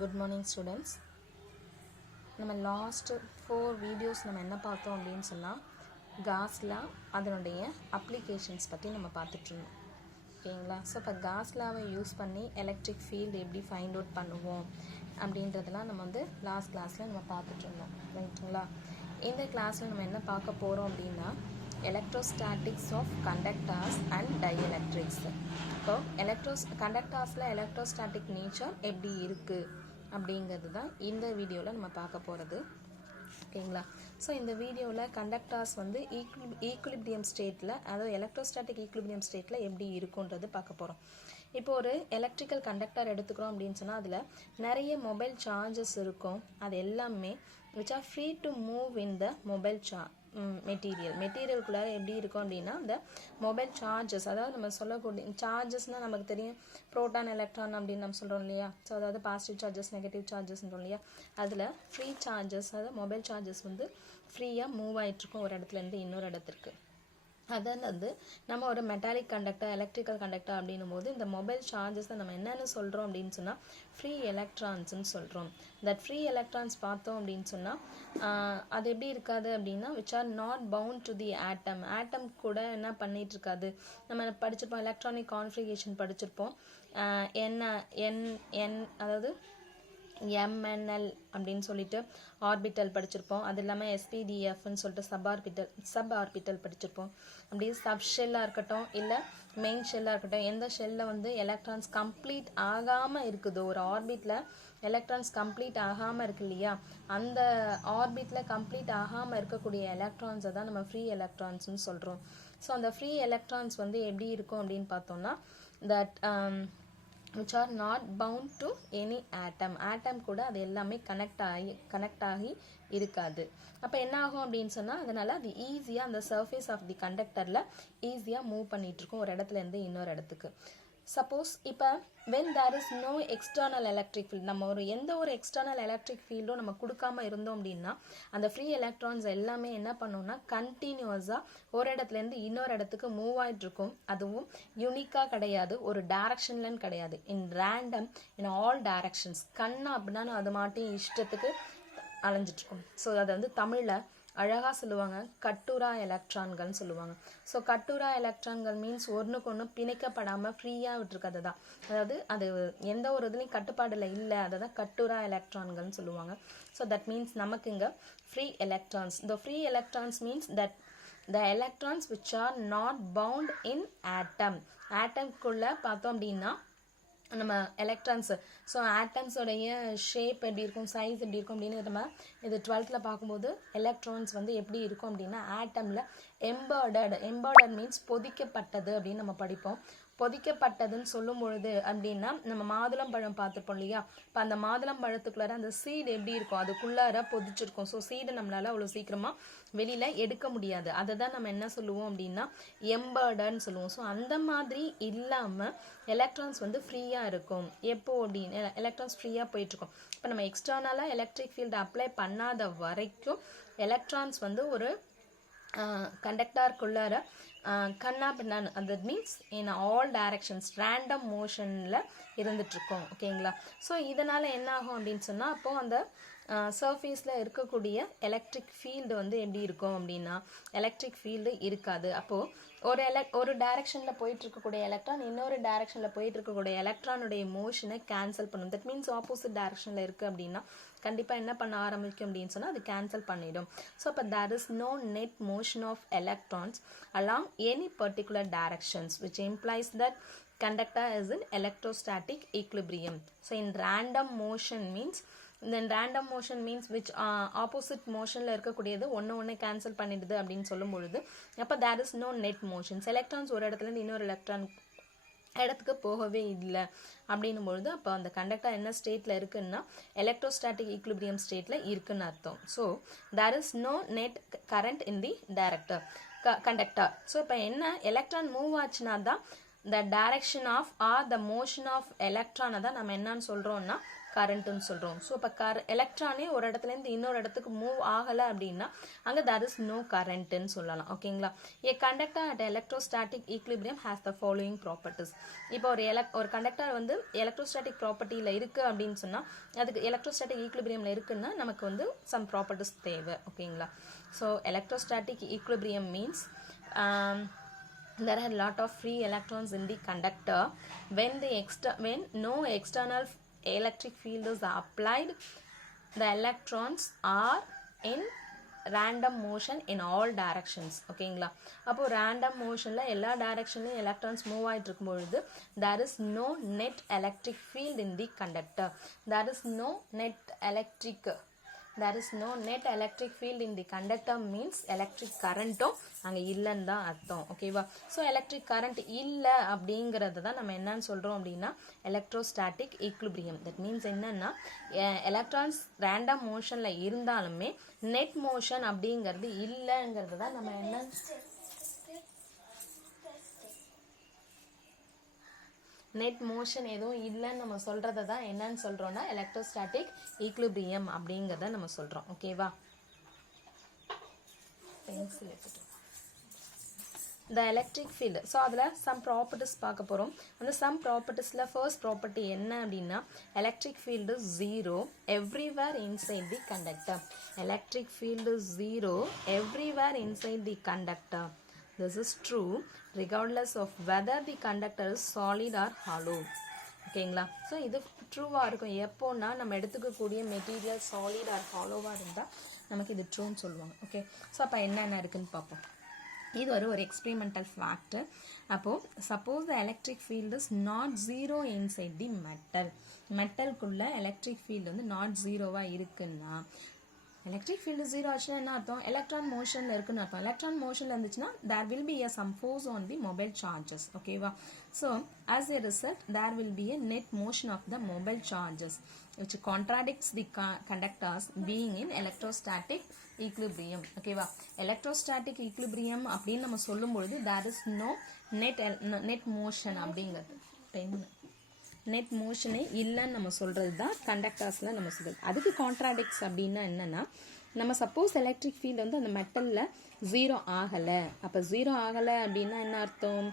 Good morning students. நம்ம last 4 videos நம்ம என்ன பார்த்தோம் அப்படின்னு சொன்னால் காஸ்லா அதனுடைய அப்ளிகேஷன்ஸ் பற்றி நம்ம பார்த்துட்ருந்தோம் ஓகேங்களா. ஸோ இப்போ காஸ்லாவை யூஸ் பண்ணி எலக்ட்ரிக் ஃபீல்டு எப்படி ஃபைண்ட் அவுட் பண்ணுவோம் அப்படின்றதெல்லாம் நம்ம வந்து லாஸ்ட் கிளாஸில் நம்ம பார்த்துட்ருந்தோம் ரைட்டுங்களா. இந்த கிளாஸில் நம்ம என்ன பார்க்க போகிறோம் அப்படின்னா எலக்ட்ரோஸ்டாட்டிக்ஸ் ஆஃப் கண்டக்டர்ஸ் அண்ட் டைஎலக்ட்ரிக்ஸ். இப்போ கண்டக்டர்ஸில் எலக்ட்ரோஸ்டாட்டிக் நேச்சர் எப்படி இருக்குது அப்படிங்கிறது தான் இந்த வீடியோவில் நம்ம பார்க்க போகிறது ஓகேங்களா. ஸோ இந்த வீடியோவில் கண்டக்டர்ஸ் வந்து ஈக்குலிபிரியம் ஸ்டேட்டில், அதாவது எலக்ட்ரோஸ்டாட்டிக் ஈக்குலிபிரியம் ஸ்டேட்டில் எப்படி இருக்குன்றது பார்க்க போகிறோம். இப்போ ஒரு எலக்ட்ரிக்கல் கண்டக்டர் எடுத்துக்கிறோம் அப்படின்னு சொன்னால் அதில் நிறைய மொபைல் சார்ஜஸ் இருக்கும். அது எல்லாமே which are free to move in the mobile மெட்டீரியலுக்குள்ளார எப்படி இருக்கும் அப்படின்னா இந்த மொபைல் சார்ஜஸ், அதாவது நம்ம சொல்லக்கூடிய சார்ஜஸ்னால் நமக்கு தெரியும் ப்ரோட்டான் எலக்ட்ரான் அப்படின்னு நம்ம சொல்கிறோம் இல்லையா. ஸோ அதாவது பாசிட்டிவ் சார்ஜஸ் நெகட்டிவ் சார்ஜஸ்ன்றோம் இல்லையா. அதில் ஃப்ரீ சார்ஜஸ், அதாவது மொபைல் சார்ஜஸ் வந்து ஃப்ரீயாக மூவ் ஆகிட்ருக்கும் ஒரு இடத்துலேருந்து இன்னொரு இடத்திற்கு. அதாவது நம்ம ஒரு மெட்டாலிக் கண்டக்டர் எலக்ட்ரிக்கல் கண்டக்டர் அப்படின்னும் போது இந்த மொபைல் சார்ஜஸை நம்ம என்னென்னு சொல்கிறோம் அப்படின்னு சொன்னால் ஃப்ரீ எலக்ட்ரான்ஸ்ன்னு சொல்கிறோம். தட் ஃப்ரீ எலக்ட்ரான்ஸ் பார்த்தோம் அப்படின்னு சொன்னால் அது எப்படி இருக்காது அப்படின்னா which are not bound to the atom கூட என்ன பண்ணிட்டு இருக்காது. நம்ம படிச்சிருப்போம் எலக்ட்ரானிக் கான்ஃபிகரேஷன் படிச்சிருப்போம். அதாவது MNL அப்படின்னு சொல்லிட்டு ஆர்பிட்டல் படிச்சிருப்போம். அது இல்லாமல் SPDFன்னு சொல்லிட்டு சப் ஆர்பிட்டல் படிச்சிருப்போம். அப்படி சப் ஷெல்லாக இருக்கட்டும் இல்லை மெயின் ஷெல்லாக இருக்கட்டும், எந்த ஷெல்லில் வந்து எலக்ட்ரான்ஸ் கம்ப்ளீட் ஆகாமல் இருக்குதோ, ஒரு ஆர்பிட்டில் எலக்ட்ரான்ஸ் கம்ப்ளீட் ஆகாமல் இருக்கு இல்லையா, அந்த ஆர்பிட்டில் கம்ப்ளீட் ஆகாமல் இருக்கக்கூடிய எலக்ட்ரான்ஸை தான் நம்ம ஃப்ரீ எலக்ட்ரான்ஸ்னு சொல்கிறோம். ஸோ அந்த ஃப்ரீ எலக்ட்ரான்ஸ் வந்து எப்படி இருக்கும் அப்படின்னு பார்த்தோம்னா that which are not bound to any atom கூட அது எல்லாமே கனெக்ட் ஆகி இருக்காது. அப்போ என்ன ஆகும் அப்படின்னு சொன்னால் அதனால் அது ஈஸியாக அந்த சர்ஃபேஸ் ஆஃப் தி கண்டக்டரில் ஈஸியாக மூவ் பண்ணிகிட்ருக்கும் ஒரு இடத்துலேருந்து இன்னொரு இடத்துக்கு. சப்போஸ் இப்போ when there is no external electric field, நம்ம எந்த ஒரு எக்ஸ்டர்னல் எலக்ட்ரிக் ஃபீல்டும் நம்ம கொடுக்காம இருந்தோம் அப்படின்னா அந்த ஃப்ரீ எலக்ட்ரான்ஸ் எல்லாமே என்ன பண்ணோம்னா கண்டினியூஸாக ஒரு இடத்துலேருந்து இன்னொரு இடத்துக்கு மூவ் ஆகிட்டு இருக்கும். அதுவும் யூனிக்காக கிடையாது, ஒரு டைரக்ஷன்லன்னு கிடையாது, in random in all directions. கண்ணா அப்படின்னா அது மாட்டையும் இஷ்டத்துக்கு அலைஞ்சிட்ருக்கும். ஸோ அதை வந்து தமிழில் அழகாக சொல்லுவாங்க கட்டுரா எலக்ட்ரான்கள்னு சொல்லுவாங்க. ஸோ கட்டுரா எலக்ட்ரான்கள் மீன்ஸ் ஒன்றுக்கு ஒன்று பிணைக்கப்படாமல் ஃப்ரீயாக விட்டுருக்கிறது தான். அதாவது அது எந்த ஒரு இதுலேயும் கட்டுப்பாடில் இல்லை, அதை தான் கட்டுரா எலக்ட்ரான்கள்னு சொல்லுவாங்க. ஸோ தட் மீன்ஸ் நமக்கு இங்கே free electrons. The free electrons means that the electrons which are not bound in ஆட்டம்குள்ளே பார்த்தோம் அப்படின்னா நம்ம எலக்ட்ரான்ஸ். ஸோ ஆட்டம்ஸோடைய ஷேப் எப்படி இருக்கும், சைஸ் எப்படி இருக்கும் அப்படின்னு நம்ம இது 12th பார்க்கும்போது எலக்ட்ரான்ஸ் வந்து எப்படி இருக்கும் அப்படின்னா ஆட்டமில் எம்பர்டட் மீன்ஸ் பொதிக்கப்பட்டது அப்படின்னு நம்ம படிப்போம். பொதிக்கப்பட்டதுன்னு சொல்லும் பொழுது அப்படின்னா நம்ம மாதுளம் பழம் பார்த்துருப்போம் இல்லையா. இப்போ அந்த மாதுளம் பழத்துக்குள்ளார அந்த சீடு எப்படி இருக்கும், அதுக்குள்ளார பொதிச்சிருக்கும். ஸோ சீடை நம்மளால அவ்வளோ சீக்கிரமாக வெளியில் எடுக்க முடியாது. அதை தான் நம்ம என்ன சொல்லுவோம் அப்படின்னா எம்பர்டன்னு சொல்லுவோம். ஸோ அந்த மாதிரி இல்லாமல் எலக்ட்ரான்ஸ் வந்து ஃப்ரீயாக இருக்கும். எப்போ அப்படின்னு எலக்ட்ரான்ஸ் ஃப்ரீயாக போயிட்டுருக்கும். இப்போ நம்ம எக்ஸ்டர்னலாக எலக்ட்ரிக் ஃபீல்டு அப்ளை பண்ணாத வரைக்கும் எலக்ட்ரான்ஸ் வந்து ஒரு கண்டக்டருக்குள்ளார கண்ணா பின்னான்னு, அது means in all directions random மோஷனில் இருந்துகிட்ருக்கோம் ஓகேங்களா. ஸோ இதனால் என்ன ஆகும் அப்படின்னு சொன்னால் அப்போது அந்த சர்ஃபேஸில் இருக்கக்கூடிய எலக்ட்ரிக் ஃபீல்டு வந்து எப்படி இருக்கும் அப்படின்னா எலக்ட்ரிக் ஃபீல்டு இருக்காது. அப்போது ஒரு டைரக்ஷனில் போயிட்டு இருக்கக்கூடிய எலக்ட்ரான் இன்னொரு டைரக்ஷனில் போயிட்டு இருக்கக்கூடிய எலக்ட்ரானுடைய மோஷனை கேன்சல் பண்ணும். தட் மீன்ஸ் ஆப்போசிட் டைரக்ஷனில் இருக்குது அப்படின்னா கண்டிப்பாக என்ன பண்ண ஆரம்பிக்கும் அப்படின்னு சொன்னால் அது கேன்சல் பண்ணிடும். ஸோ அப்போ there is no net motion of electrons along any particular directions which implies that conductor is in electrostatic equilibrium. So in random motion means which opposite motionல இருக்கக்கூடியது ஒன்று கேன்சல் பண்ணிடுது அப்படின்னு சொல்லும் பொழுது அப்போ there is no net motions. Electrons ஒரு இடத்துலேருந்து இன்னொரு இடத்துக்கு போகவே இல்லை அப்படின்னும் பொழுது அப்போ அந்த கண்டக்டர் என்ன ஸ்டேட்டில் இருக்குன்னா எலக்ட்ரோஸ்டாட்டிக் ஈக்குலிபிரியம் ஸ்டேட்டில் இருக்குன்னு அர்த்தம். So there is no net current in the conductor. So இப்போ என்ன எலக்ட்ரான் மூவ் ஆச்சுன்னா தான் the direction of or the motion of electron தான் நம்ம என்னன்னு சொல்றோம்னா கரண்ட்னு சொல்றோம். ஸோ இப்போ எலக்ட்ரானே ஒரு இடத்துல இருந்து இன்னொரு இடத்துக்கு மூவ் ஆகலை அப்படின்னா அங்கே there is no currentன்னு சொல்லலாம். ஓகேங்களா? A conductor at electrostatic equilibrium has the following properties. இப்போ ஒரு கண்டக்டர் வந்து எலக்ட்ரோஸ்டாட்டிக் ப்ராப்பர்ட்டியில் இருக்கு அப்படின்னு சொன்னால் அதுக்கு எலக்ட்ரோஸ்டாட்டிக் ஈக்லிபிரியமில் இருக்குன்னா நமக்கு வந்து சம் ப்ராப்பர்ட்டிஸ் தேவை. ஓகேங்களா? So electrostatic equilibrium means there are a lot of free electrons in the conductor. When no external electric field is applied, the electrons are in random motion in all directions. ஓகேங்களா? அப்போ random motionல எல்லா directionலையும் electrons move ஆயிட்டு இருக்கும் பொழுது there is no net electric field in the conductor. There is no net electric field in the conductor means electric currentம் அங்கே இல்லைன்னு தான் அர்த்தம். ஓகேவா? ஸோ எலக்ட்ரிக் கரண்ட் இல்லை அப்படிங்கிறது தான் நம்ம என்னன்னு சொல்கிறோம் அப்படின்னா எலக்ட்ரோஸ்டாட்டிக் ஈக்லிபிரியம். தட் மீன்ஸ் என்னன்னா எலக்ட்ரான்ஸ் ரேண்டம் மோஷனில் இருந்தாலுமே நெட் மோஷன் அப்படிங்கிறது இல்லைங்கிறது தான் நம்ம என்ன நெட் மோஷன் எதுவும் இல்லைன்னு நம்ம சொல்கிறத தான் என்னன்னு சொல்கிறோன்னா எலக்ட்ரோஸ்டாட்டிக் ஈக்லிபிரியம் அப்படிங்கிறத நம்ம சொல்கிறோம். ஓகேவா? பென்சில் எடுத்துட்டோம். the electric field. ஸோ அதில் some properties பார்க்க போகிறோம். அந்த some propertiesல first property என்ன அப்படின்னா electric field is zero everywhere inside the conductor. Electric field is zero everywhere inside the conductor. This is true regardless of whether the conductor is solid or hollow. ஓகேங்களா? So இது ட்ரூவாக இருக்கும் எப்போன்னா நம்ம எடுத்துக்கக்கூடிய material solid R ஹாலோவாக இருந்தால் நமக்கு இது ட்ரூன்னு சொல்லுவாங்க. Okay, so அப்போ என்னென்ன இருக்குன்னு பார்ப்போம். இது ஒரு எக்ஸ்பெரிமெண்டல் ஃபேக்ட். அப்போது suppose the electric field is not zero inside the மெட்டலுக்குள்ள எலக்ட்ரிக் ஃபீல்டு வந்து நாட் ஜீரோவாக இருக்குன்னா எலக்ட்ரிக் ஃபீல்டு ஜீரோ ஆச்சுன்னா என்ன அர்த்தம்? எலக்ட்ரான் மோஷனில் இருக்குன்னு அர்த்தம். எலக்ட்ரான் மோஷனில் இருந்துச்சுன்னா there will be some force on the mobile charges. ஓகேவா? So as a result there will be net motion of the mobile charges which contradicts the conductors being in electrostatic equilibrium. ஓகேவா? Electrostatic equilibrium அப்படின்னு நம்ம சொல்லும் பொழுது there is no net motion அப்படிங்கிறது net மோஷனே இல்லைன்னு நம்ம சொல்கிறது தான் கண்டக்டர்ஸில் நம்ம சொல்கிறது. அதுக்கு கான்ட்ராடிக்ஸ் அப்படின்னா என்னென்னா நம்ம சப்போஸ் எலக்ட்ரிக் ஃபீல்டு வந்து அந்த மெட்டலில் ஜீரோ ஆகலை. அப்போ ஜீரோ ஆகலை அப்படின்னா என்ன அர்த்தம்?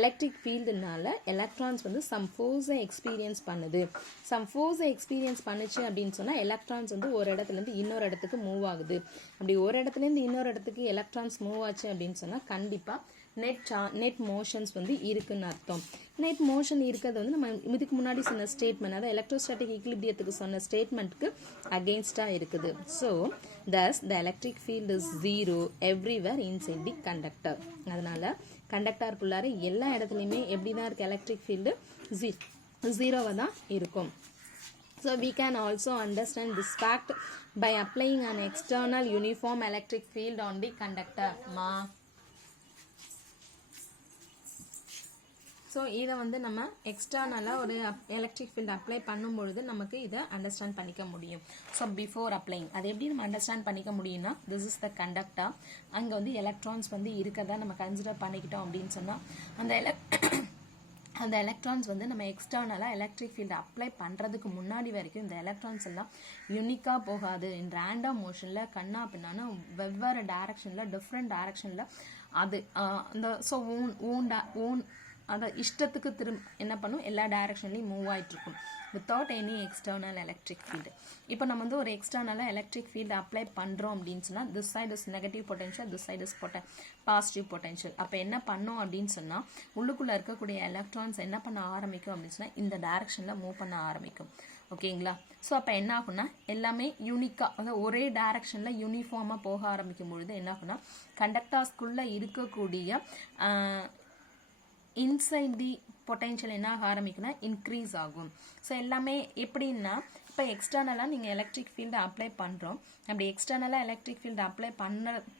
எலக்ட்ரிக் ஃபீல்டுனால எலக்ட்ரான்ஸ் வந்து சம் ஃபோர்ஸை எக்ஸ்பீரியன்ஸ் பண்ணுது. சம் ஃபோர்ஸை எக்ஸ்பீரியன்ஸ் பண்ணுச்சு அப்படின்னு சொன்னால் எலக்ட்ரான்ஸ் வந்து ஒரு இடத்துலேருந்து இன்னொரு இடத்துக்கு மூவ் ஆகுது. அப்படி ஒரு இடத்துலேருந்து இன்னொரு இடத்துக்கு எலக்ட்ரான்ஸ் மூவ் ஆச்சு அப்படின்னு சொன்னால் கண்டிப்பாக நெட் மோஷன்ஸ் வந்து இருக்குன்னு அர்த்தம். நெட் மோஷன் இருக்கிறது வந்து நம்ம இதுக்கு முன்னாடி சொன்ன ஸ்டேட்மெண்ட், அதாவது எலக்ட்ரோஸ்டாட்டிக் ஈக்லிபிரியத்துக்கு சொன்ன ஸ்டேட்மெண்ட்டுக்கு அகெயின்ஸ்டாக இருக்குது. So thus the electric field is zero everywhere inside the conductor. அதனால் கண்டக்டருக்குள்ளார எல்லா இடத்துலையுமே எப்படி தான் இருக்குது எலக்ட்ரிக் ஃபீல்டு ஜீரோவாக தான் இருக்கும். So we can also understand this fact by applying an external uniform electric field on the conductor. So இதை வந்து நம்ம எக்ஸ்டர்னலாக ஒரு எலக்ட்ரிக் ஃபீல்டு அப்ளை பண்ணும்பொழுது நமக்கு இதை அண்டர்ஸ்டாண்ட் பண்ணிக்க முடியும். ஸோ பிஃபோர் அப்ளைங் அதை எப்படி நம்ம அண்டர்ஸ்டாண்ட் பண்ணிக்க முடியும்னா திஸ் இஸ் த கண்டக்டர். அங்கே வந்து எலக்ட்ரான்ஸ் வந்து இருக்கதான் நம்ம கன்சிடர் பண்ணிக்கிட்டோம் அப்படின்னு சொன்னால் அந்த எலக்ட்ரான்ஸ் வந்து நம்ம எக்ஸ்டர்னலாக எலக்ட்ரிக் ஃபீல்டு அப்ளை பண்ணுறதுக்கு முன்னாடி வரைக்கும் இந்த எலக்ட்ரான்ஸ் எல்லாம் யூனிக்காக போகாது. இன் ரேண்டம் மோஷனில் கண்ணா பின்னான வெவ்வேறு டைரக்ஷனில் டிஃப்ரெண்ட் டைரக்ஷனில் அது அந்த ஸோ ஓன் அதை இஷ்டத்துக்கு என்ன பண்ணும் எல்லா டைரக்ஷன்லையும் மூவ் ஆகிட்டுருக்கும் without any external electric field. இப்போ நம்ம வந்து ஒரு எக்ஸ்டர்னலாக எலக்ட்ரிக் ஃபீல்டு அப்ளை பண்ணுறோம் அப்படின்னு சொன்னால் this side is negative potential, this side is positive potential. அப்போ என்ன பண்ணோம் அப்படின்னு சொன்னால் உள்ளுக்குள்ளே இருக்கக்கூடிய எலக்ட்ரான்ஸ் என்ன பண்ண ஆரம்பிக்கும் அப்படின்னு சொன்னால் இந்த டைரக்ஷனில் மூவ் பண்ண ஆரம்பிக்கும். ஓகேங்களா? ஸோ அப்போ என்ன ஆகும்னா எல்லாமே யூனிக்காக அதாவது ஒரே டைரக்ஷனில் யூனிஃபார்மாக போக ஆரம்பிக்கும் பொழுது என்ன ஆகும்னா கண்டக்டர்ஸ்குள்ளே இருக்கக்கூடிய இன்சைட் தி பொட்டென்ஷியல் என்ன ஆரம்பிக்குன்னா இன்க்ரீஸ் ஆகும். ஸோ எல்லாமே எப்படின்னா இப்போ எக்ஸ்டர்னலாக நீங்கள் எலக்ட்ரிக் ஃபீல்டு அப்ளை பண்ணுறோம். அப்படி எக்ஸ்டர்னலாக எலக்ட்ரிக் ஃபீல்டு அப்ளை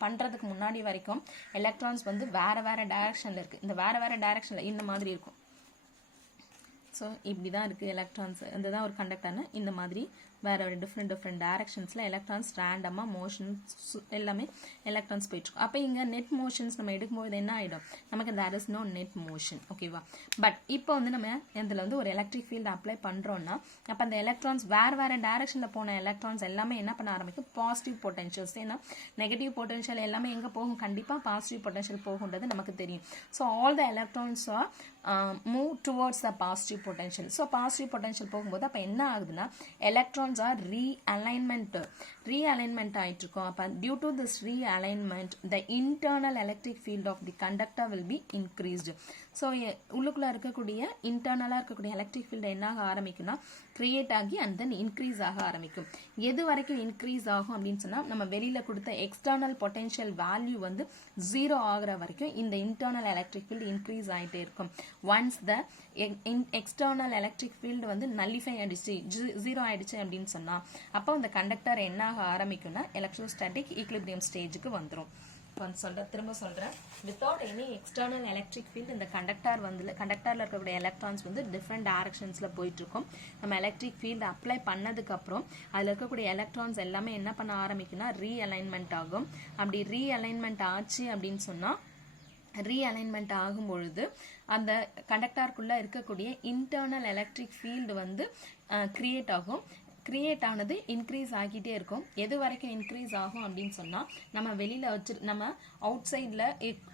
பண்ணுறதுக்கு முன்னாடி வரைக்கும் எலக்ட்ரான்ஸ் வந்து வேறு டைரக்ஷனில் இருக்குது. இந்த வேறு டைரக்ஷனில் இந்த மாதிரி இருக்கும். ஸோ இப்படி தான் இருக்குது எலக்ட்ரான்ஸ். இதுதான் ஒரு கண்டக்டர்னு இந்த மாதிரி வேறு ஒரு டிஃப்ரெண்ட் டைரக்ஷன்ஸில் எலக்ட்ரான்ஸ் ரேண்டமாக மோஷன்ஸ் எல்லாமே எலக்ட்ரான்ஸ் போயிட்டுருக்கும். அப்போ இங்கே நெட் மோஷன்ஸ் நம்ம எடுக்கும்போது என்ன ஆகிடும், நமக்கு there is no net motion. ஓகேவா? பட் இப்போ வந்து நம்ம இதில் வந்து ஒரு எலக்ட்ரிக் ஃபீல்டு அப்ளை பண்ணுறோன்னா அப்போ அந்த எலக்ட்ரான்ஸ் வேறு டைரக்ஷனில் போன எலக்ட்ரான்ஸ் எல்லாமே என்ன பண்ண ஆரம்பிக்கும், பாசிட்டிவ் பொட்டன்ஷியல்ஸ். ஏன்னா நெகட்டிவ் பொட்டன்ஷியல் எல்லாமே எங்கே போகும், கண்டிப்பாக பாசிட்டிவ் பொட்டன்ஷியல் போகுன்றது நமக்கு தெரியும். So all the electrons R move towards the positive potential. So positive potential போகும்போது அப்போ என்ன ஆகுதுன்னா எலக்ட்ரான்ஸ் ஆர் ரீஅலைன்மெண்ட் ஆகிட்டு இருக்கும். அப்போ due to this realignment the internal electric field of the conductor will be increased. So உள்ளுக்குள்ளே இருக்கக்கூடிய இன்டர்னலாக இருக்கக்கூடிய எலக்ட்ரிக் ஃபீல்டு என்ன ஆக ஆரம்பிக்கும்னா கிரியேட் ஆகி அண்ட் தென் இன்க்ரீஸ் ஆக ஆரம்பிக்கும். எது வரைக்கும் இன்க்ரீஸ் ஆகும் அப்படின்னு சொன்னால் நம்ம வெளியில் கொடுத்த எக்ஸ்டர்னல் பொட்டன்ஷியல் வேல்யூ வந்து 0 ஆகிற வரைக்கும் இந்த இன்டர்னல் எலக்ட்ரிக் ஃபீல்டு இன்க்ரீஸ் ஆகிட்டே இருக்கும். Once the external electric field வந்து நல்லிஃபை ஆயிடுச்சு, 0 ஆயிடுச்சு அப்படின்னு சொன்னால் அப்போ அந்த கண்டக்டர் என்ன ஆக ஆரம்பிக்கும்னா எலக்ட்ரோஸ்டாட்டிக் ஈக்லிபிரியம் ஸ்டேஜுக்கு வந்துடும். திரும்ப சொல்கிறேன், without any external electric field இந்த கண்டக்டரில் இருக்கக்கூடிய எலக்ட்ரான்ஸ் வந்து டிஃப்ரெண்ட் டைரக்ஷன்ஸில் போயிட்டுருக்கும். நம்ம எலக்ட்ரிக் ஃபீல்டு அப்ளை பண்ணதுக்கப்புறம் அதில் இருக்கக்கூடிய எலக்ட்ரான்ஸ் எல்லாமே என்ன பண்ண ஆரம்பிக்கும்னா ரீஅலைன்மெண்ட் ஆகும். அப்படி ரீஅலைன்மெண்ட் ஆச்சு அப்படின்னு சொன்னால் ரீஅலைன்மெண்ட் ஆகும் பொழுது அந்த கண்டக்டருக்குள்ளே இருக்கக்கூடிய இன்டர்னல் எலக்ட்ரிக் ஃபீல்டு வந்து கிரியேட் ஆகும். கிரியேட் ஆனது இன்க்ரீஸ் ஆகிட்டே இருக்கும். எது வரைக்கும் இன்க்ரீஸ் ஆகும் அப்படின்னு சொன்னால் நம்ம வெளியில் நம்ம அவுட் சைடில்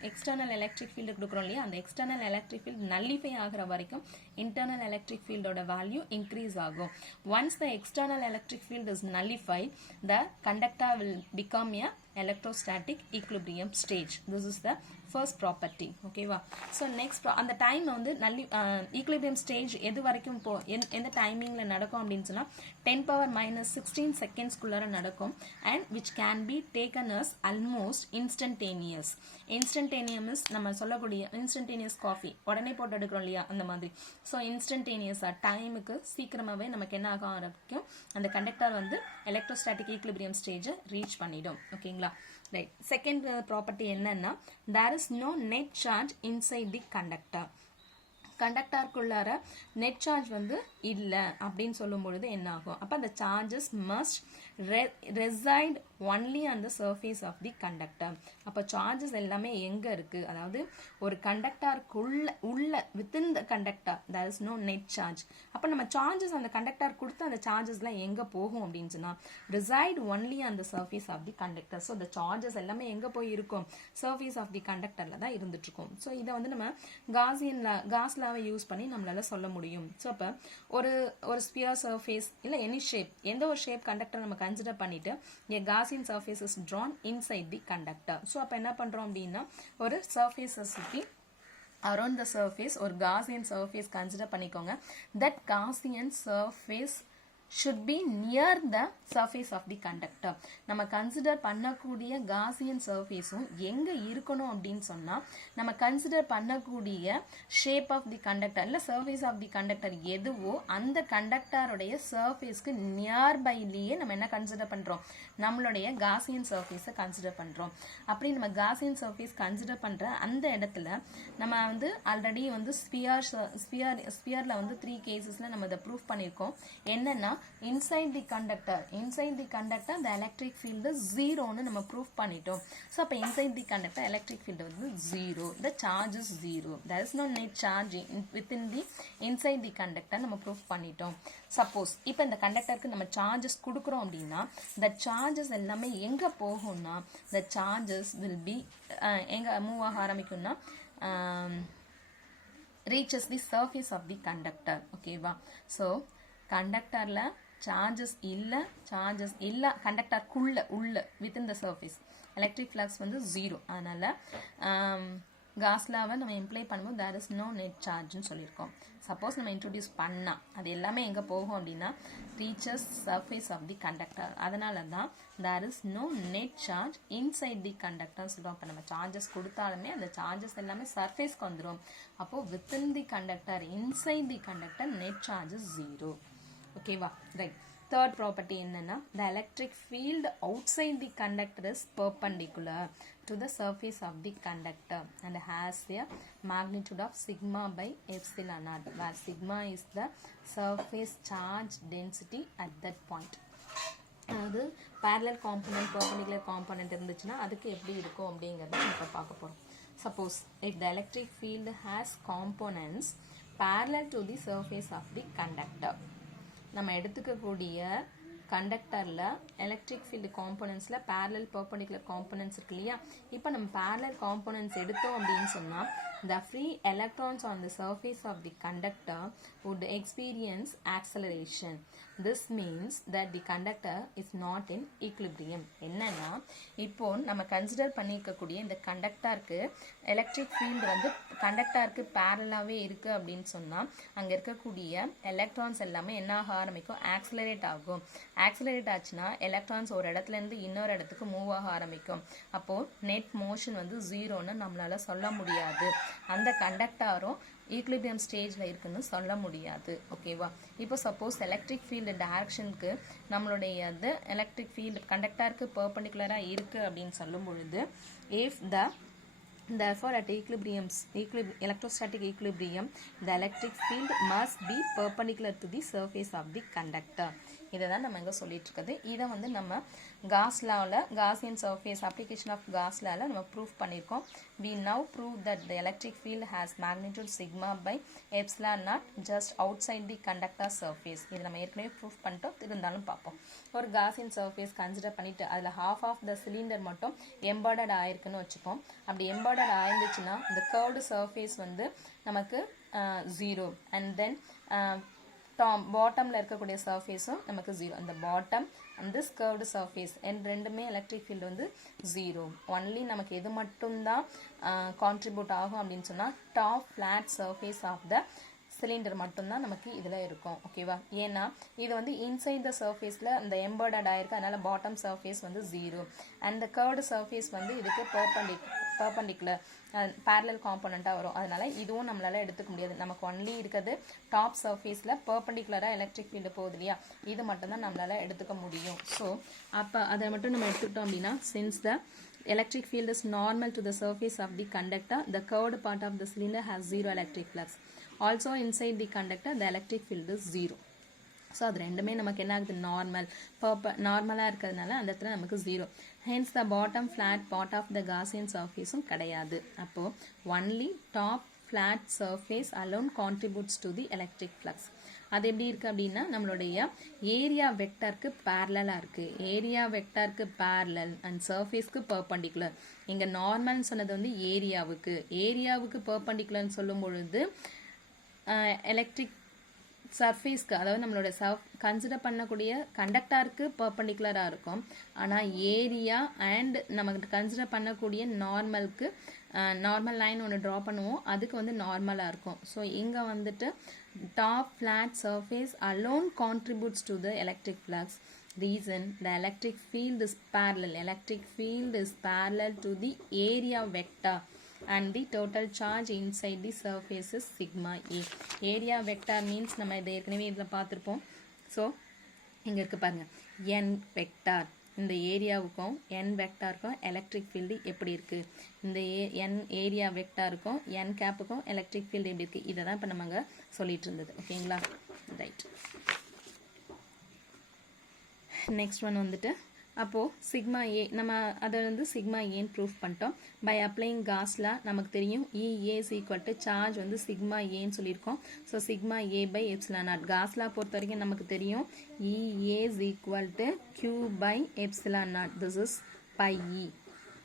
எக்ஸ்டர்னல் எலக்ட்ரிக் ஃபீல்டு கொடுக்குறோம் இல்லையா, அந்த எக்ஸ்டர்னல் எலக்ட்ரிக் ஃபீல்டு நல்லிஃபை ஆகிற வரைக்கும் internal electric field ஓட value increase ஆகும். Once the external electric field is nullified, the conductor will become a electrostatic equilibrium stage. This is the first property. Okay வா? So next அந்த time வந்து equilibrium stage எது வரைக்கும் எந்த டைமிங்ல நடக்கும் அப்படின்னு சொன்னா 10⁻⁻16 seconds குள்ளார நடக்கும் and which can be taken as almost instantaneous. Instantaneous நம்ம சொல்லக்கூடிய instantaneous coffee உடனே போட்டு எடுக்கிறோம் இல்லையா அந்த மாதிரி. ஸோ இன்ஸ்டன்டேனியஸாக டைமுக்கு சீக்கிரமாகவே நமக்கு என்ன ஆக ஆரம்பிக்கும், அந்த கண்டக்டர் வந்து எலக்ட்ரோஸ்டாட்டிக் ஈக்லிபிரியம் ஸ்டேஜை ரீச் பண்ணிடும். ஓகேங்களா? ரைட். செகண்ட் ப்ராப்பர்ட்டி என்னன்னா, there is no net charge inside the conductor. கண்டக்டருக்குள்ளார நெட் சார்ஜ் வந்து இல்லை அப்படின்னு சொல்லும் பொழுது என்ன ஆகும், அப்போ அந்த charges must reside only on the surface of the conductor. அப்போ சார்ஜஸ் எல்லாமே எங்கே இருக்குது, அதாவது ஒரு கண்டக்டருக்குள்ள within the conductor there is no net charge. அப்போ நம்ம சார்ஜஸ் அந்த கண்டக்டர் கொடுத்து அந்த சார்ஜஸ்லாம் எங்கே போகும் அப்படின்னு சொன்னால் reside only on the surface of the conductor. So இந்த சார்ஜஸ் எல்லாமே எங்கே போய் இருக்கும், சர்ஃபேஸ் ஆஃப் தி கண்டக்டரில் தான் இருந்துட்டு இருக்கும். ஸோ இதை வந்து நம்ம காஸ் லாவை யூஸ் பண்ணி நம்மளால சொல்ல முடியும். ஸோ அப்போ ஒரு ஸ்பியர் சர்ஃபேஸ் இல்லை எனி ஷேப், எந்த ஒரு ஷேப் கண்டக்டர் நம்ம கன்சிடர் பண்ணிட்டு a Gaussian surface is drawn inside the conductor. So அப்போ என்ன பண்ணுறோம் அப்படின்னா ஒரு சர்ஃபேஸை சுற்றி around the surface ஒரு Gaussian surface கன்சிடர் பண்ணிக்கோங்க. that Gaussian surface should be near the surface of the conductor. நம்ம கன்சிடர் பண்ணக்கூடிய Gaussian surfaceம் எங்கே இருக்கணும் அப்படின்னு சொன்னால் நம்ம கன்சிடர் பண்ணக்கூடிய ஷேப் ஆஃப் தி கண்டக்டர் இல்லை சர்ஃபேஸ் ஆஃப் தி கண்டக்டர் எதுவோ அந்த கண்டக்டருடைய சர்ஃபேஸ்க்கு நியர்பைலேயே நம்ம என்ன கன்சிடர் பண்ணுறோம், நம்மளுடைய Gaussian surface-ஐ கன்சிடர் பண்ணுறோம். அப்படி நம்ம Gaussian surface கன்சிடர் பண்ணுற அந்த இடத்துல நம்ம வந்து ஆல்ரெடி வந்து ஸ்பியரில் வந்து 3 கேசஸில் நம்ம இதை ப்ரூவ் பண்ணியிருக்கோம். என்னன்னா inside the conductor the electric field is 0ன்னு நம்ம ப்ரூவ் பண்ணிட்டோம். ஸோ அப்போ inside the conductor electric field வந்து 0, the charge is 0, there is no net charge within the inside the conductor நம்ம ப்ரூவ் பண்ணிட்டோம். சப்போஸ் இப்போ இந்த கண்டக்டருக்கு நம்ம சார்ஜஸ் கொடுக்குறோம் அப்படின்னா the charges எல்லாமே எங்கே போகும்னா the charges will be எங்கே மூவ் ஆக ஆரம்பிக்கும்னா reaches the surface of the conductor. ஓகேவா? ஸோ கண்டக்டரில் சார்ஜஸ் இல்லை கண்டக்டருக்குள்ள within the surface electric flux வந்து 0. அதனால் காஸ் லாவை நம்ம இம்ப்ளை பண்ணும்போது தேர் இஸ் நோ நெட் சார்ஜ்னு சொல்லியிருக்கோம். சப்போஸ் நம்ம இன்ட்ரடியூஸ் பண்ணால் அது எல்லாமே எங்கே போகும் அப்படின்னா reaches surface of the conductor. அதனால தான் there is no net charge inside the கண்டக்டர்னு சொல்லுவோம். இப்போ நம்ம சார்ஜஸ் கொடுத்தாலுமே அந்த சார்ஜஸ் எல்லாமே சர்ஃபேஸ்க்கு வந்துடும். அப்போது within the conductor inside the conductor net charges 0. ஓகேவா? ரைட். தேர்ட் ப்ராப்பர்ட்டி என்னன்னா the electric field outside the conductor is perpendicular to the surface of the conductor and has a magnitude of sigma by epsilon naught, where sigma is the surface charge density at that point. அதாவது parallel component perpendicular component இருந்துச்சுன்னா அதுக்கு எப்படி இருக்கும் அப்படிங்கறத நம்ம பார்க்க போறோம். Suppose if the electric field has components parallel to the surface of the conductor, நம்ம எடுத்துக்கக்கூடிய கண்டக்டர்ல எலக்ட்ரிக் ஃபீல்டு காம்போனன்ட்ஸ்ல parallel perpendicular components இருக்கு இல்லையா. இப்போ நம்ம parallel components எடுத்தோம் அப்படின்னு சொன்னா the free electrons on the surface of the conductor would experience acceleration. This means that the conductor is not in equilibrium. என்னன்னா இப்போ நம்ம கன்சிடர் பண்ணிக்கக்கூடிய இந்த கண்டக்டருக்கு எலக்ட்ரிக் ஃபீல்டு வந்து கண்டக்டருக்கு பேரலாவே இருக்கு அப்படின்னு சொன்னா அங்க இருக்கக்கூடிய எலக்ட்ரான்ஸ் எல்லாமே என்ன ஆக ஆரம்பிக்கும், ஆக்சிலரேட் ஆகும். ஆக்சிலரேட் ஆச்சுன்னா எலக்ட்ரான்ஸ் ஒரு இடத்துல இருந்து இன்னொரு இடத்துக்கு மூவ் ஆக ஆரம்பிக்கும். அப்போ நெட் மோஷன் வந்து ஜீரோன்னு நம்மளால சொல்ல முடியாது. அந்த கண்டக்டாரும் ஈக்லிபிரியம் ஸ்டேஜ்ல இருக்குன்னு சொல்ல முடியாது. ஓகேவா. இப்போ சப்போஸ் எலக்ட்ரிக் ஃபீல்டு டைரக்ஷனுக்கு நம்மளுடைய எலக்ட்ரிக் ஃபீல்டு கண்டக்டருக்கு பெர்பெண்டிகுலரா இருக்கு அப்படின்னு சொல்லும் பொழுது if the therefore at electrostatic equilibrium the electric field must be perpendicular to the surface of the conductor. இததான் நம்ம இங்க சொல்லிட்டு இருக்குது. இத வந்து நம்ம காஸ் லால Gaussian surface application of Gauss லால நம்ம ப்ரூஃப் பண்ணிருக்கோம். we now prove that the electric field has magnitude sigma by epsilon naught just outside the conductor surface. இது நம்ம ஏற்கனவே ப்ரூஃப் பண்ணிட்டோம், இருந்தாலும் பார்ப்போம். ஒரு காஸியன் சர்ஃபேஸ் கன்சிடர் பண்ணிட்டு அதுல half of the cylinder மட்டும் எம்பெடட் ஆயிருக்குன்னு வச்சுப்போம். அப்படி எம்பெடட் ஆயிருந்துச்சுன்னா the curved surface வந்து நமக்கு 0 and then பாட்டம்ல இருக்கக்கூடிய சர்ஃபேஸும் நமக்கு 0. அந்த bottom and this curved surface ரெண்டுமே எலக்ட்ரிக் ஃபீல்டு வந்து 0. ஒன்லி நமக்கு எது மட்டும் தான் கான்ட்ரிபியூட் ஆகும் அப்படின்னு சொன்னா top flat surface of the cylinder மட்டும்தான் நமக்கு இதுல இருக்கும். ஓகேவா. ஏன்னா இது வந்து இன்சைட் த சர்ஃபேஸ்ல அந்த எம்பெடட் ஆயிருக்கு, அதனால பாட்டம் சர்ஃபேஸ் வந்து 0 அண்ட் கர்வ்டு சர்ஃபேஸ் வந்து இதுக்கு பெர்பெண்டிகுலர் parallel காம்போனண்டா வரும். அதனால இதுவும் நம்மளால எடுத்துக்க முடியாது. நமக்கு ஒன்லி இருக்குது டாப் சர்ஃபேஸ்ல பெர்பெண்டிகுலரா எலக்ட்ரிக் ஃபீல்டு போகுது இல்லையா, இது மட்டும் தான் நம்மளால எடுத்துக்க முடியும். ஸோ அப்ப அதை மட்டும் நம்ம எடுத்துக்கிட்டோம் அப்படின்னா since the electric field is normal to the surface of the conductor, the curved part of the cylinder has zero electric flux. Also inside the conductor the electric field is 0. So அது ரெண்டுமே நமக்கு என்ன ஆகுது, நார்மலாக இருக்கிறதுனால அந்த இடத்துல நமக்கு 0. hence the bottom flat part of the Gaussian surfaceம் கிடையாது. அப்போ only top flat surface alone contributes to the electric flux. அது எப்படி இருக்கு அப்படின்னா நம்மளுடைய ஏரியா வெக்டருக்கு பேரலா இருக்கு. ஏரியா வெக்டருக்கு பேரலல் அண்ட் சர்ஃபேஸ்க்கு பெர்பெண்டிகுலர். இங்க நார்மல்னு சொன்னது வந்து ஏரியாவுக்கு பெர்பெண்டிகுலர்னு சொல்லும் பொழுது எலக்ட்ரிக் சர்ஃபேஸ்க்கு, அதாவது நம்மளோட கன்சிடர் பண்ணக்கூடிய கண்டக்டருக்கு பெர்பெண்டிகுலரா இருக்கும். ஆனா ஏரியா அண்ட் நமக்கு கன்சிடர் பண்ணக்கூடிய நார்மலுக்கு நார்மல் லைன் ஒன்று ட்ரா பண்ணுவோம், அதுக்கு வந்து நார்மலா இருக்கும். ஸோ இங்க வந்துட்டு top flat surface alone contributes to the electric flux. Reason the electric field is parallel to the area vector and the total charge inside the surface is sigma A. Area vector means நம்ம இதை ஏற்கனவே இதில் பார்த்துருப்போம். So இங்கே இருக்கு பாருங்க n vector. இந்த ஏரியாவுக்கும் n வெக்டாருக்கும் எலக்ட்ரிக் ஃபீல்டு எப்படி இருக்கு, இந்த n ஏரியா வெக்டாருக்கும் n கேப்புக்கும் எலக்ட்ரிக் ஃபீல்டு எப்படி இருக்கு, இதை தான் இப்போ நம்ம அங்கே சொல்லிட்டு இருந்தது. ஓகேங்களா. ரைட். நெக்ஸ்ட் ஒன் வந்துட்டு அப்போ சிக்மா ஏ நம்ம அதை வந்து சிக்மா ஏன்னு ப்ரூஃப் பண்ணிட்டோம். பை அப்ளைங் காஸ்ல நமக்கு தெரியும் EA is equal to charge வந்து சிக்மா ஏன்னு சொல்லியிருக்கோம். So sigma A by epsilon naught. காஸ்லா பொறுத்த வரைக்கும் நமக்கு தெரியும் EA is equal to Q by epsilon naught. This is by E.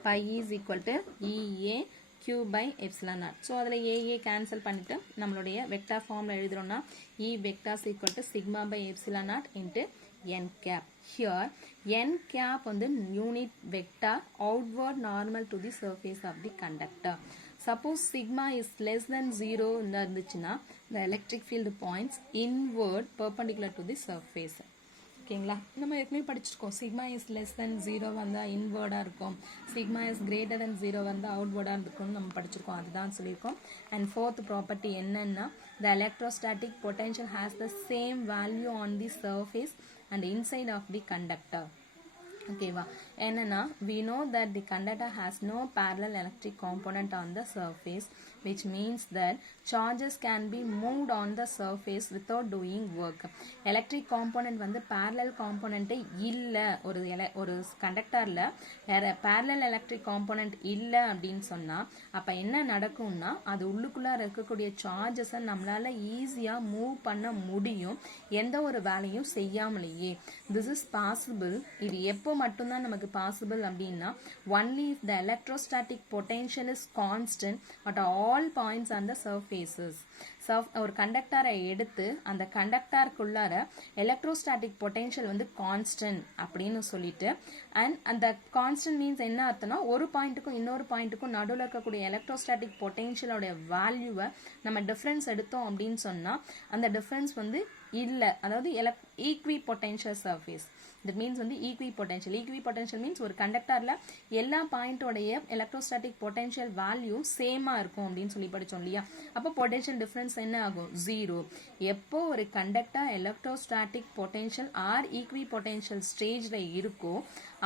By is equal to EA Q by epsilon naught. So அதில் A A cancel பண்ணிட்டு நம்மளுடைய வெக்டார் ஃபார்மில் எழுதுறோம்னா E vector is equal to sigma by epsilon naught into n cap. Here n cap வந்து unit vector outward normal to the surface of the conductor. Suppose sigma is less than 0 இருந்துச்சுன்னா the electric field points inward perpendicular to the surface. ஓகேங்களா. நம்ம ஏற்கனவே படிச்சிருக்கோம் sigma is less than 0 வந்தால் இன்வேர்டாக இருக்கும், sigma is greater than 0 வந்தால் அவுட்வேர்டாக இருக்கும்னு நம்ம படிச்சிருக்கோம். அதுதான் சொல்லியிருக்கோம். அண்ட் ஃபோர்த் ப்ராப்பர்ட்டி என்னன்னா the electrostatic potential has the same value on the surface and inside of the conductor. Okay va, என்னன்னா we know that the conductor has no parallel electric component on the surface, which means that charges can be moved on the surface without doing work. electric component வந்து parallel component இல்ல, ஒரு கண்டக்டர்ல parallel electric component இல்ல அப்படின்னு சொன்னா அப்ப என்ன நடக்கும்னா அது உள்ளுக்குள்ள இருக்கக்கூடிய சார்ஜஸ் நம்மளால ஈஸியா மூவ் பண்ண முடியும், எந்த ஒரு வேலையும் செய்யாமலேயே. this is possible, இது எப்போ மட்டும்தான் நமக்கு பாசிபிள் அப்படின்னா only if the electrostatic potential is constant at all points on the surfaces. ஒரு கண்டக்டரை எடுத்து அந்த கண்டக்டருக்குள்ளார எலக்ட்ரோஸ்டாட்டிக் பொட்டென்ஷியல் வந்து கான்ஸ்டன்ட் அப்படின்னு சொல்லிட்டு, அண்ட் அந்த கான்ஸ்டன்ட் மீன்ஸ் என்ன அர்த்தம்னா ஒரு பாயிண்ட்டுக்கும் இன்னொரு பாயிண்ட்டுக்கும் நடுவில் இருக்கக்கூடிய எலக்ட்ரோஸ்டாட்டிக் பொட்டென்ஷியலோட வேல்யூவை நம்ம டிஃப்ரென்ஸ் எடுத்தோம் அப்படின்னு சொன்னா அந்த டிஃப்ரென்ஸ் வந்து இல்லை, அதாவது equi potential surface. That means வந்து ஈக்வி பொட்டென்ஷியல் மீன்ஸ் ஒரு கண்டக்டர்ல எல்லா பாயிண்டோடைய எலக்ட்ரோஸ்டாட்டிக் பொட்டென்ஷியல் வேல்யூ சேமா இருக்கும் அப்படின்னு சொல்லி படிச்சோம் இல்லையா. அப்போ பொட்டென்ஷியல் டிஃபரன்ஸ் என்ன ஆகும்? 0. எப்போ ஒரு conductor electrostatic potential or equipotential ஸ்டேஜ்ல இருக்கோ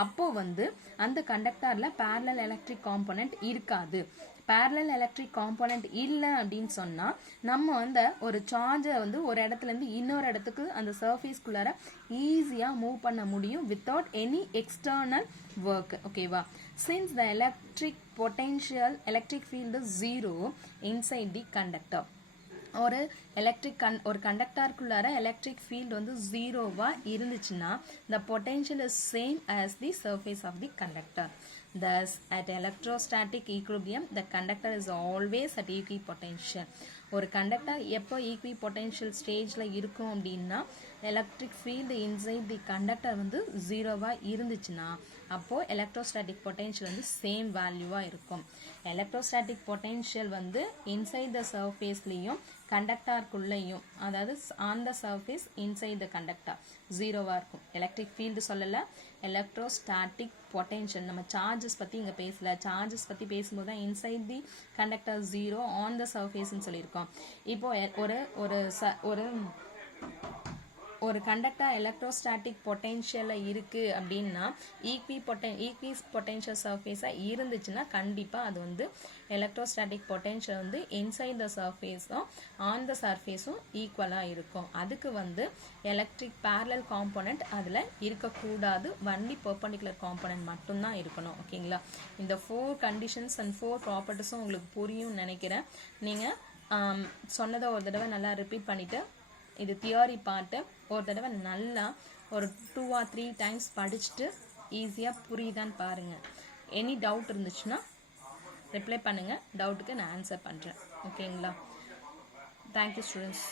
அப்போ வந்து அந்த கண்டக்டர்ல பேரலல் எலக்ட்ரிக் காம்போனன்ட் இருக்காது. parallel electric component இல்ல அப்படின்னு சொன்னா நம்ம வந்து ஒரு சார்ஜை வந்து ஒரு இடத்துல இருந்து இன்னொரு இடத்துக்கு அந்த சர்ஃபேஸ் குள்ளார ஈஸியா மூவ் பண்ண முடியும் without any external work. ஓகேவா? since the electric field is 0 inside the conductor, ஒரு கண்டக்டருக்குள்ளார எலக்ட்ரிக் ஃபீல்டு வந்து 0வா இருந்துச்சுன்னா the potential is same as the surface of the conductor. Thus, at electrostatic equilibrium, the conductor is always at equipotential. ஒரு conductor எப்போ equipotential ஸ்டேஜ்ல இருக்கும் அப்படின்னா electric field inside the conductor வந்து 0வா இருந்துச்சுன்னா அப்போ எலக்ட்ரோஸ்டாட்டிக் பொட்டென்ஷியல் வந்து சேம் வேல்யூவா இருக்கும். எலக்ட்ரோஸ்டாட்டிக் பொட்டென்ஷியல் வந்து இன்சைட் த சர்ஃபேஸ்லயும் கண்டக்டருக்குள்ளேயும், அதாவது on the surface inside the conductor 0வா இருக்கும். எலக்ட்ரிக் ஃபீல்டு சொல்லல, எலக்ட்ரோஸ்டாட்டிக் பொட்டென்ஷியல். நம்ம சார்ஜஸ் பத்தி இங்க பேசல, சார்ஜஸ் பத்தி பேசும்போது தான் inside the conductor 0 on the சர்ஃபேஸ்னு சொல்லியிருக்கோம். இப்போ ஒரு கண்டக்டர் எலக்ட்ரோஸ்டாட்டிக் பொட்டென்ஷியல்ல இருக்கு அப்படின்னா ஈக்வி பொட்டென்ஷியல் சர்ஃபேஸா இருந்துச்சுன்னா கண்டிப்பா அது வந்து எலக்ட்ரோஸ்டாட்டிக் பொட்டென்ஷியல் வந்து இன்சைட் த சர்ஃபேஸும் ஆன் த சர்ஃபேஸும் ஈக்குவலா இருக்கும். அதுக்கு வந்து எலக்ட்ரிக் பேரலல் காம்போனன்ட் அதுல இருக்கக்கூடாது, ஒன்லி பெர்பெண்டிகுலர் காம்போனன்ட் மட்டும்தான் இருக்கணும். ஓகேங்களா? இந்த 4 கண்டிஷன்ஸ் அண்ட் 4 ப்ராப்பர்ட்டிஸும் உங்களுக்கு புரியும் நினைக்கிறேன். நீங்க சொன்னதை ஒரு தடவை நல்லா ரிப்பீட் பண்ணிட்டு இது தியரி பார்ட்டு ஒரு தடவை நல்லா ஒரு 2 or 3 டைம்ஸ் படிச்சுட்டு ஈஸியாக புரியுதான்னு பாருங்க. எனி டவுட் இருந்துச்சுன்னா ரிப்ளை பண்ணுங்க, டவுட்டுக்கு நான் ஆன்சர் பண்ணுறேன். ஓகேங்களா? Thank you students.